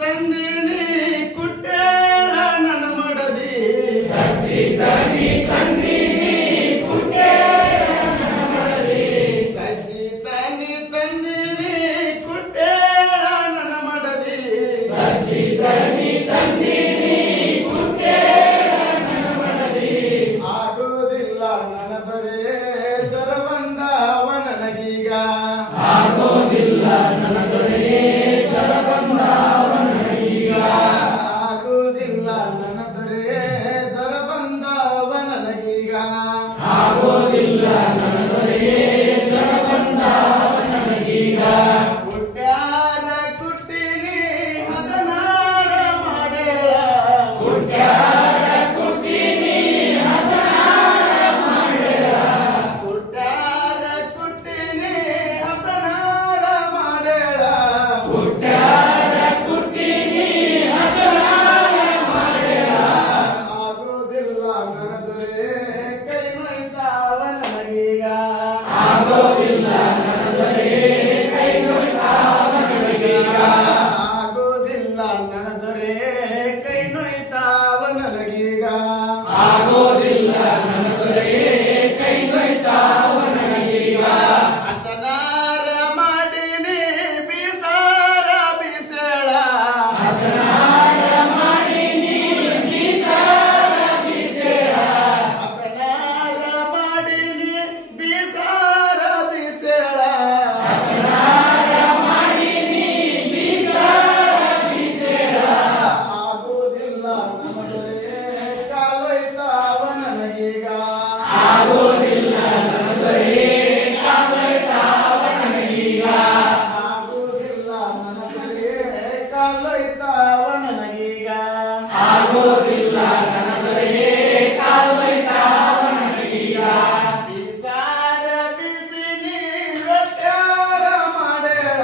ತಂದಿನಿ ಕುಟ್ಟೇಳ ನನ್ನ ಮಡದಿ. ಸಜ್ಜಿ ತನಿ ತಂದಿನಿ ಕುಟ್ಟೇಳ ನನ್ನ ಮಡದಿ. ಆಗುವುದಿಲ್ಲ ನನ್ನ ದೊರೆ Hallelujah. ಕಾಲೋಯ್ತಾವ ನನಗೀಗ. ಬಿಸಾರ ಬಿಸಿ ನೀರೊಟ್ಟಾರ ಮಾಡೇಳ